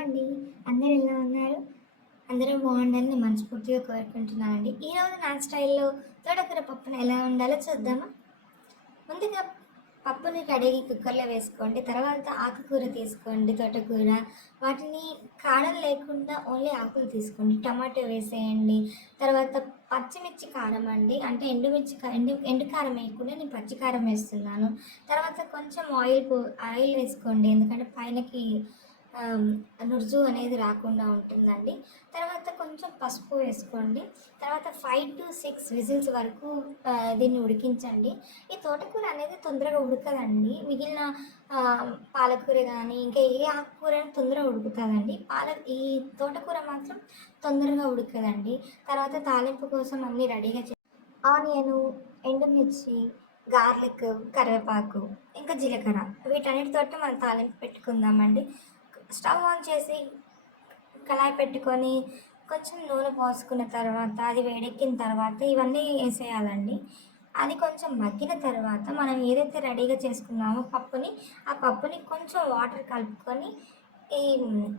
అండి. అందరూ ఎలా ఉన్నారు? అందరూ బాగుండాలని నేను మనస్ఫూర్తిగా కోరుకుంటున్నానండి. ఈరోజు నా స్టైల్‌లో తోటకూర పప్పుని ఎలా వండాలో చూద్దామా? ముందుగా పప్పుని కడిగి కుక్కర్‌లో వేసుకోండి. తర్వాత ఆకుకూర తీసుకోండి, తోటకూర. వాటిని కాడలు లేకుండా ఓన్లీ ఆకులు తీసుకోండి. టమాటో వేసేయండి. తర్వాత పచ్చిమిర్చి కారం అండి. అంటే ఎండుమిర్చి ఎండు కారం వేయకుండా నేను పచ్చి కారం వేస్తున్నాను. తర్వాత కొంచెం ఆయిల్ వేసుకోండి. ఎందుకంటే పైనకి నురుజు అనేది రాకుండా ఉంటుందండి. తర్వాత కొంచెం పసుపు వేసుకోండి. తర్వాత 5-6 విజిల్స్ వరకు దీన్ని ఉడికించండి. ఈ తోటకూర అనేది తొందరగా ఉడకదండి. మిగిలిన పాలకూర కానీ ఇంకా ఏ ఆకుకూర తొందరగా ఉడుకుతుందండి. ఈ తోటకూర మాత్రం తొందరగా ఉడకదండి. తర్వాత తాలింపు కోసం అన్నీ రెడీగా ఆనియను, ఎండుమిర్చి, గార్లిక్, కరివేపాకు, ఇంకా జీలకర్ర వీటన్నిటితోటి మనం తాలింపు పెట్టుకుందామండి. స్టవ్ ఆన్ చేసి కళాయి పెట్టుకొని కొంచెం నూనె పోసుకున్న తర్వాత అది వేడెక్కిన తర్వాత ఇవన్నీ వేసేయాలండి. అది కొంచెం మగ్గిన తర్వాత మనం ఏదైతే రెడీగా చేసుకున్నామో ఆ పప్పుని కొంచెం వాటర్ కలుపుకొని ఈ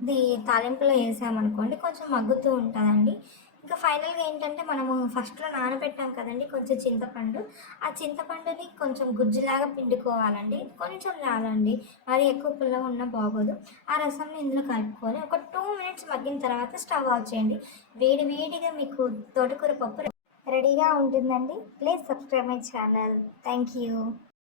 ఇది తాలింపులో వేసామనుకోండి కొంచెం మగ్గుతూ ఉంటుందండి. ఇంకా ఫైనల్గా ఏంటంటే మనము ఫస్ట్లో నానబెట్టాం కదండి కొంచెం చింతపండు. ఆ చింతపండుని కొంచెం గుజ్జులాగా పిండుకోవాలండి. కొంచెం చాలండి, మరి ఎక్కువ పుల్లగా ఉన్నా బాగోదు. ఆ రసంని ఇందులో కలుపుకొని ఒక 2 మినిట్స్ మగ్గిన తర్వాత స్టవ్ ఆఫ్ చేయండి. వేడి వేడిగా మీకు తోటకూర పప్పు రెడీగా ఉంటుందండి. Please subscribe my channel. Thank you.